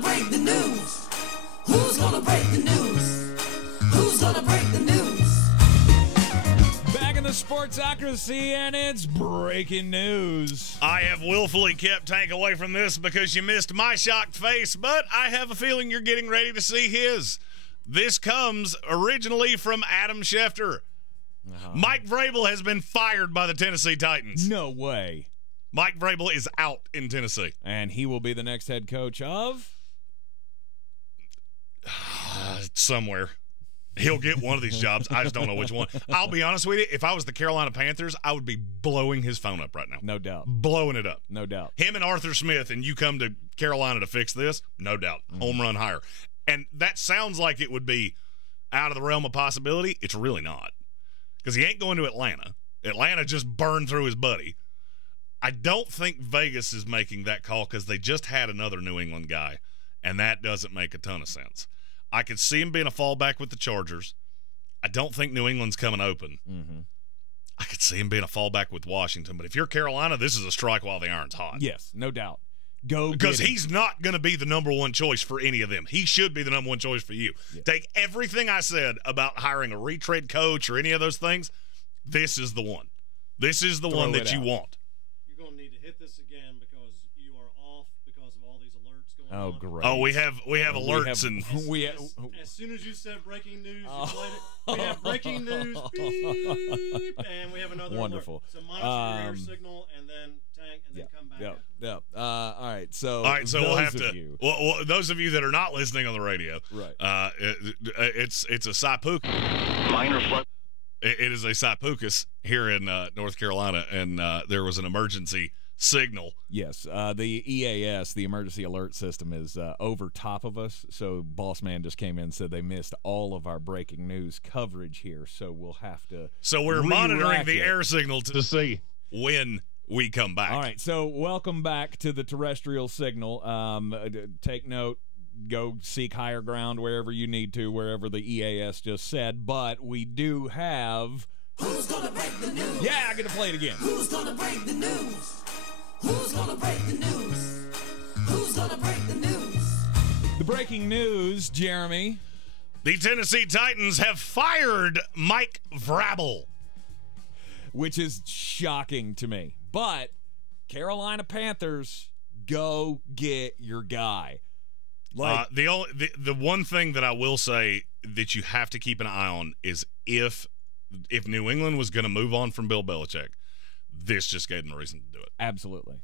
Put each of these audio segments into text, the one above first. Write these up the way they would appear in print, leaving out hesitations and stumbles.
gonna break the news? Who's gonna break the news? Who's gonna break the news? Back in the Sportsocracy, and it's breaking news. I have willfully kept Tank away from this because you missed my shocked face, but I have a feeling you're getting ready to see his. This comes originally from Adam Schefter. Mike Vrabel has been fired by the Tennessee Titans. No way. Mike Vrabel is out in Tennessee. And he will be the next head coach of? Somewhere. He'll get one of these jobs. I just don't know which one. I'll be honest with you. If I was the Carolina Panthers, I would be blowing his phone up right now. No doubt. Blowing it up. No doubt. Him and Arthur Smith, and you come to Carolina to fix this? No doubt. Home run hire. And that sounds like it would be out of the realm of possibility. It's really not. Because he ain't going to Atlanta. Atlanta just burned through his buddy. I don't think Vegas is making that call because they just had another New England guy, and that doesn't make a ton of sense. I could see him being a fallback with the Chargers. I don't think New England's coming open. I could see him being a fallback with Washington, but if you're Carolina, this is a strike while the iron's hot. Yes, no doubt. Go because he's not going to be the number one choice for any of them. He should be the number one choice for you. Yeah. Take everything I said about hiring a retread coach or any of those things. This is the one. This is the one that you want. You're going to need to hit this again because you are off because of all these alerts going on. Oh, great. Oh, we have alerts as soon as you said breaking news, we have breaking news, beep, and we have another wonderful alert. So monitor your signal and then tank and then come back. Yep. All right. So we'll have to. Well, those of you that are not listening on the radio, right? It's a Saipuka. Minor flood. It is a Saipukas here in North Carolina, and there was an emergency signal. Yes, the EAS, the emergency alert system, is over top of us. So Boss Man just came in and said they missed all of our breaking news coverage here. So we'll have to. So we're monitoring the air signal to see when we come back. All right. So welcome back to the terrestrial signal. Take note. Go seek higher ground wherever you need to, wherever the EAS just said. But we do have. Who's gonna break the news? Yeah, I get to play it again. Who's gonna break the news? Who's gonna break the news? Who's gonna break the news? The breaking news, Jeremy. The Tennessee Titans have fired Mike Vrabel. Which is shocking to me. But Carolina Panthers, go get your guy. Like the one thing that I will say that you have to keep an eye on is if New England was going to move on from Bill Belichick, this just gave them a reason to do it. Absolutely.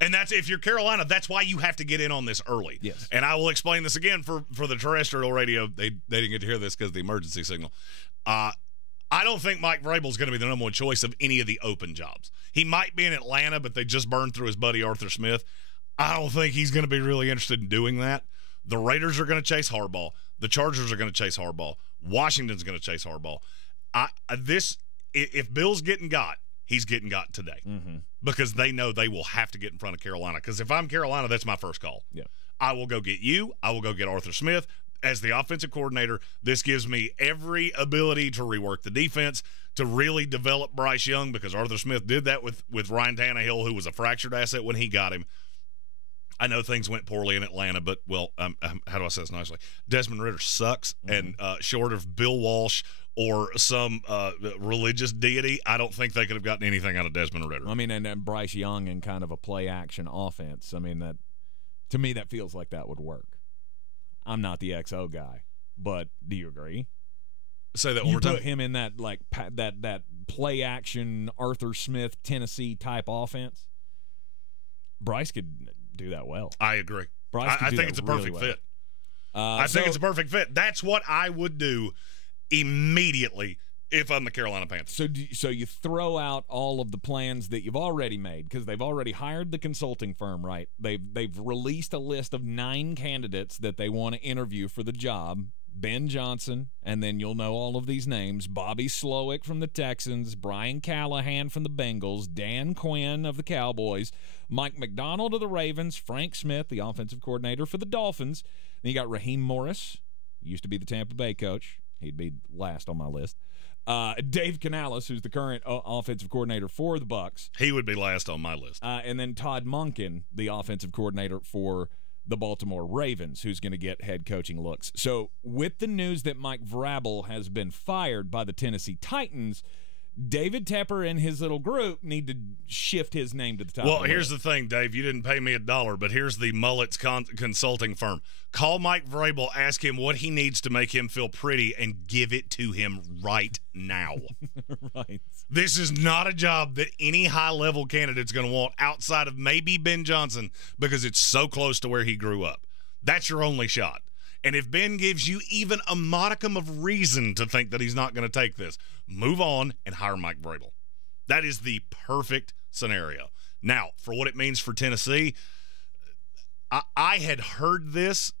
And that's if you're Carolina, that's why you have to get in on this early. Yes. And I will explain this again for the terrestrial radio. They didn't get to hear this because of the emergency signal. I don't think Mike Vrabel is going to be the number one choice of any of the open jobs. He might be in Atlanta, but they just burned through his buddy Arthur Smith. I don't think he's going to be really interested in doing that. The Raiders are going to chase Harbaugh. The Chargers are going to chase Harbaugh. Washington's going to chase Harbaugh. If Bill's getting got, he's getting got today because they know they will have to get in front of Carolina. Because if I'm Carolina, that's my first call. Yeah, I will go get you. I will go get Arthur Smith as the offensive coordinator. This gives me every ability to rework the defense, to really develop Bryce Young, because Arthur Smith did that with Ryan Tannehill, who was a fractured asset when he got him. I know things went poorly in Atlanta, but, well, how do I say this nicely? Desmond Ridder sucks, and short of Bill Walsh or some religious deity, I don't think they could have gotten anything out of Desmond Ridder. I mean, and Bryce Young in kind of a play-action offense. I mean, to me, that feels like that would work. I'm not the XO guy, but do you agree? Say that one more time. You put him in that, like, that play-action Arthur Smith, Tennessee-type offense, Bryce could do that well. I agree. I think it's a perfect fit. I think it's a perfect fit. That's what I would do immediately if I'm the Carolina Panthers. So you throw out all of the plans that you've already made because they've already hired the consulting firm, right? They've released a list of 9 candidates that they want to interview for the job. Ben Johnson, and then you'll know all of these names: Bobby Slowick from the Texans, Brian Callahan from the Bengals, Dan Quinn of the Cowboys, Mike McDonald of the Ravens, Frank Smith, the offensive coordinator for the Dolphins. Then you got Raheem Morris, used to be the Tampa Bay coach. He'd be last on my list. Dave Canales, who's the current offensive coordinator for the Bucs. He would be last on my list. And then Todd Monken, the offensive coordinator for the Baltimore Ravens, who's going to get head coaching looks. So with the news that Mike Vrabel has been fired by the Tennessee Titans, David Tepper and his little group need to shift his name to the top. Well, here's the thing, Dave. You didn't pay me $1, but here's the Mullets consulting firm. Call Mike Vrabel, ask him what he needs to make him feel pretty, and give it to him right now. Right. This is not a job that any high-level candidate's going to want outside of maybe Ben Johnson because it's so close to where he grew up. That's your only shot. And if Ben gives you even a modicum of reason to think that he's not going to take this, move on and hire Mike Vrabel. That is the perfect scenario. Now, for what it means for Tennessee, I had heard this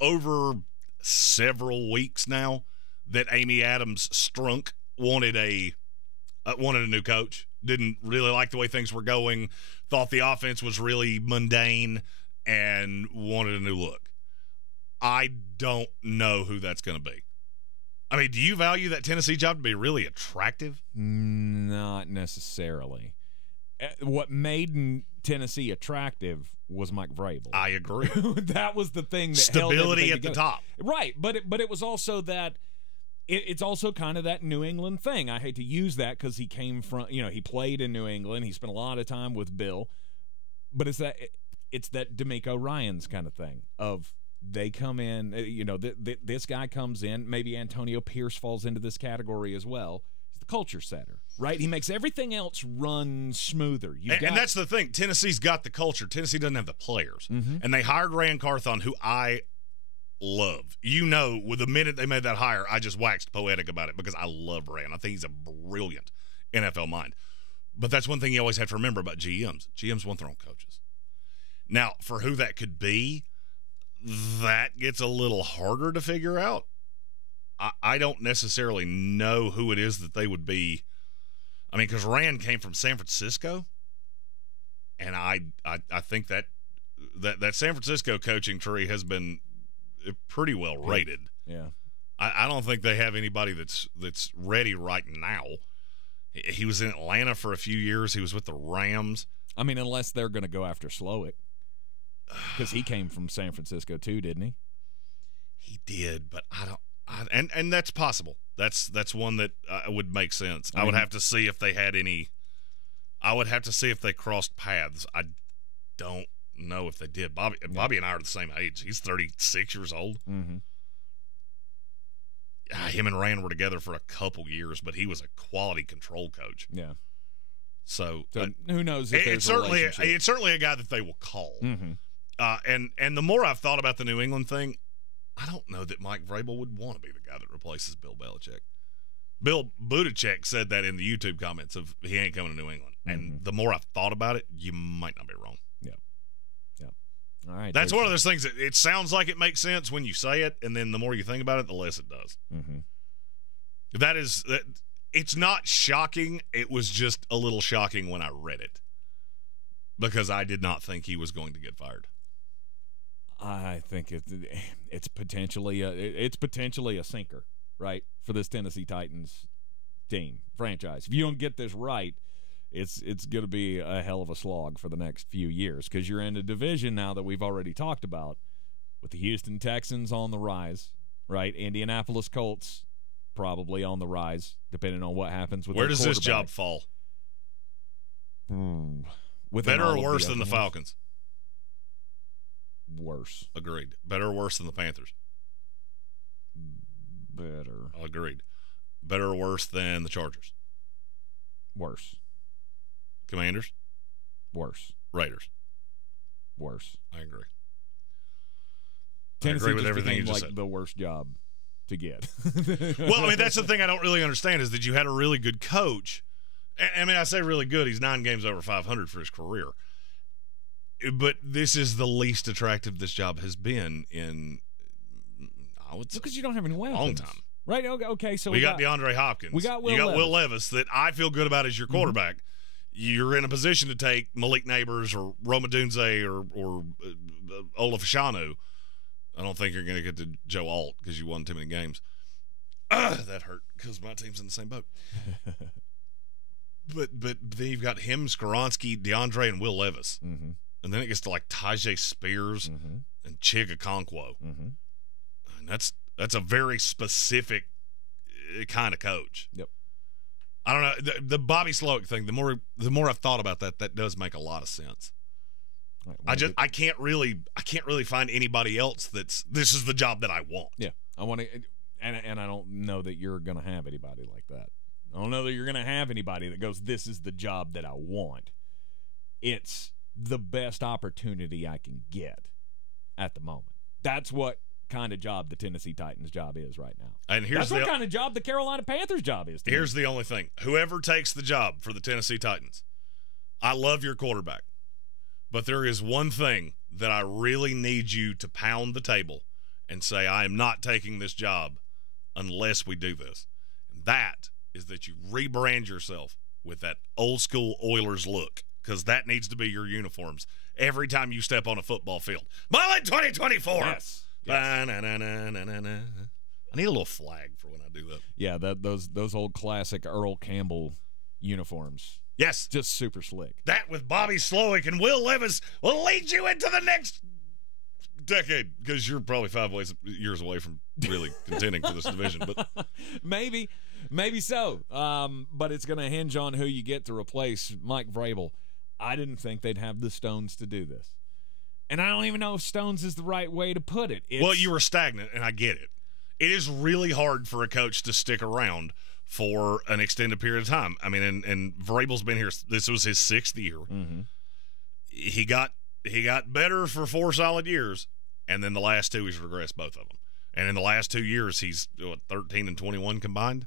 over several weeks now that Amy Adams Strunk wanted a new coach. Didn't really like the way things were going, thought the offense was really mundane, and wanted a new look. I don't know who that's going to be. I mean, do you value that Tennessee job to be really attractive? Not necessarily. What made Tennessee attractive was Mike Vrabel. I agree. That was the thing that stability held at the top. Right, but it was also that it's also kind of that New England thing. I hate to use that because he came from, he played in New England. He spent a lot of time with Bill, but it's that D'Amico Ryans kind of thing of they come in, this guy comes in. Maybe Antonio Pierce falls into this category as well. He's the culture setter, right? He makes everything else run smoother. And that's the thing. Tennessee's got the culture. Tennessee doesn't have the players. Mm-hmm. And they hired Rand Carthon, who I love. With the minute they made that hire, I just waxed poetic about it because I love Rand. I think he's a brilliant NFL mind. But that's one thing you always have to remember about GMs. GMs want their own coaches. Now, for who that could be, that gets a little harder to figure out. I don't necessarily know who it is that they would be. I mean, because Rand came from San Francisco, and I think that San Francisco coaching tree has been pretty well rated. Yeah. I don't think they have anybody that's ready right now. He was in Atlanta for a few years. He was with the Rams. I mean, unless they're going to go after Slowick. Because he came from San Francisco too, didn't he? He did, but and that's possible. That's one that would make sense. I would have to see if they had any. I would have to see if they crossed paths. I don't know if they did. Bobby and I are the same age. He's 36 years old. Mm-hmm. Him and Rand were together for a couple years, but he was a quality control coach. Yeah. So who knows if it's certainly a guy that they will call. Mm-hmm. And the more I've thought about the New England thing, I don't know that Mike Vrabel would want to be the guy that replaces Bill Belichick. Bill Buttigieg said that in the YouTube comments of he ain't coming to New England. Mm-hmm. And the more I've thought about it, you might not be wrong. Yep. All right. That's one of those things that it sounds like it makes sense when you say it, and then the more you think about it, the less it does. Mm-hmm. It's not shocking. It was just a little shocking when I read it because I did not think he was going to get fired. I think it's potentially a sinker, right, for this Tennessee Titans team franchise. If you don't get this right, it's going to be a hell of a slog for the next few years because you're in a division now that we've already talked about with the Houston Texans on the rise, right? Indianapolis Colts probably on the rise, depending on what happens with. Where does this job fall? Better or worse than the Falcons? Worse. Agreed. Better or worse than the Panthers? Better. Agreed. Better or worse than the Chargers? Worse. Commanders? Worse. Raiders? Worse. I agree. Tennessee I agree with just everything you became just like said. the worst job to get. Well, I mean, that's the thing I don't really understand is that you had a really good coach. I mean, I say really good. He's 9 games over 500 for his career. But this is the least attractive this job has been in, I would say, because you don't have any weapons. A long time. Right? Okay, so we got DeAndre Hopkins. We got Will Levis that I feel good about as your quarterback. Mm-hmm. You're in a position to take Malik Neighbors or Roma Dunze or Olaf Shanu. I don't think you're going to get to Joe Alt because you won too many games. That hurt because my team's in the same boat. But then you've got him, Skoronski, DeAndre, and Will Levis. Mm-hmm. And then it gets to like Tajay Spears. Mm-hmm. Chigakonkwo. Mm-hmm. That's a very specific kind of coach. Yep. I don't know, the Bobby Slowick thing. The more I've thought about that does make a lot of sense. Right, I can't really find anybody else this is the job that I want. Yeah, I want to, and I don't know that you're going to have anybody like that. I don't know that you're going to have anybody that goes, this is the job that I want. It's the best opportunity I can get at the moment. That's what kind of job the Tennessee Titans job is right now. And that's what kind of job the Carolina Panthers job is. Here's the only thing. Whoever takes the job for the Tennessee Titans, I love your quarterback, but there is one thing that I really need you to pound the table and say, I am not taking this job unless we do this. And that is that you rebrand yourself with that old school Oilers look, because that needs to be your uniforms every time you step on a football field. Mullet 2024. Yes. I need a little flag for when I do that. Yeah, those old classic Earl Campbell uniforms. Yes. Just super slick. That with Bobby Slowick and Will Levis will lead you into the next decade, because you're probably 5 years away from really contending for this division. But maybe so. But it's going to hinge on who you get to replace Mike Vrabel. I didn't think they'd have the stones to do this. And I don't even know if stones is the right way to put it. Well, you were stagnant, and I get it. It is really hard for a coach to stick around for an extended period of time. I mean, and Vrabel's been here. This was his 6th year. Mm-hmm. He got better for 4 solid years, and then the last 2 he's regressed both of them. And in the last 2 years, he's 13 and 21 combined.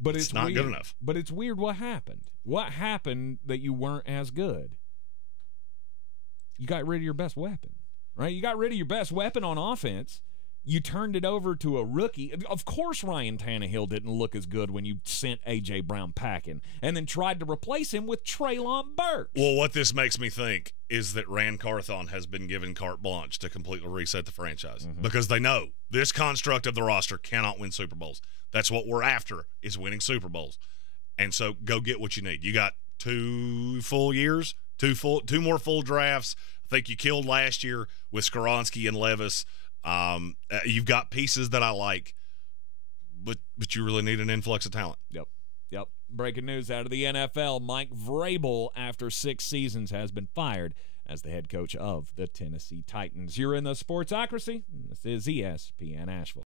But it's not weird. Good enough. But it's weird what happened. What happened that you weren't as good? You got rid of your best weapon, right? You got rid of your best weapon on offense. You turned it over to a rookie. Of course Ryan Tannehill didn't look as good when you sent A.J. Brown packing and then tried to replace him with Treylon Burks. Well, what this makes me think is that Rand Carthon has been given carte blanche to completely reset the franchise, because they know this construct of the roster cannot win Super Bowls. That's what we're after, is winning Super Bowls. And so go get what you need. You got 2 full years, 2 more full drafts. I think you killed last year with Skoronski and Levis. You've got pieces that I like, but you really need an influx of talent. Yep. Breaking news out of the NFL. Mike Vrabel, after 6 seasons, has been fired as the head coach of the Tennessee Titans. You're in the Sportsocracy. This is ESPN Asheville.